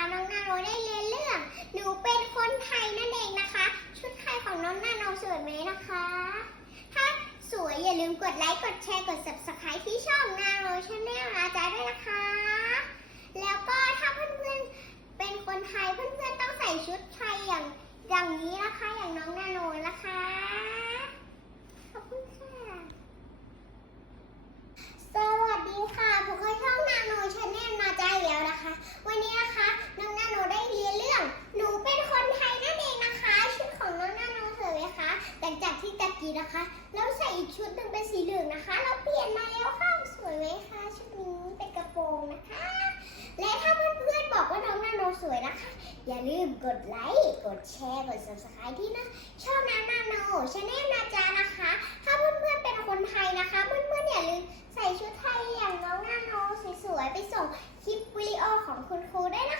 น้องนาโนได้เรียนเรื่อง หนูเป็นคนไทยนั่นเองนะคะ ชุดไทยของน้องนาโนสวยไหมนะคะ ถ้าสวยอย่าลืมกดไลค์กดแชร์กด subscribe ที่ช่องนาโนชาแนลอาจารย์ด้วยนะคะ แล้วก็ถ้าเพื่อนๆเป็นคนไทยเพื่อนๆต้องใส่ชุดไทยอย่างอย่างนี้นะคะ นะคะเราใส่อีกชุดหนึ่งเป็นสีเหลืองนะคะ เราเปลี่ยนมาแล้วค่ะสวยไหมคะชุดนี้เป็นกระโปรงนะคะ และถ้าเพื่อนๆบอกว่าน้องนาโนสวยนะคะ อย่าลืมกดไลค์กดแชร์กด subscribe ที่นะชอบน้องนาโนชาแนลนาจานะคะ ถ้าเพื่อนๆเป็นคนไทยนะคะ เพื่อนๆอย่าลืมใส่ชุดไทยอย่างน้องนาโนสวยๆไปส่งคลิปวิดีโอของคุณครูได้นะคะ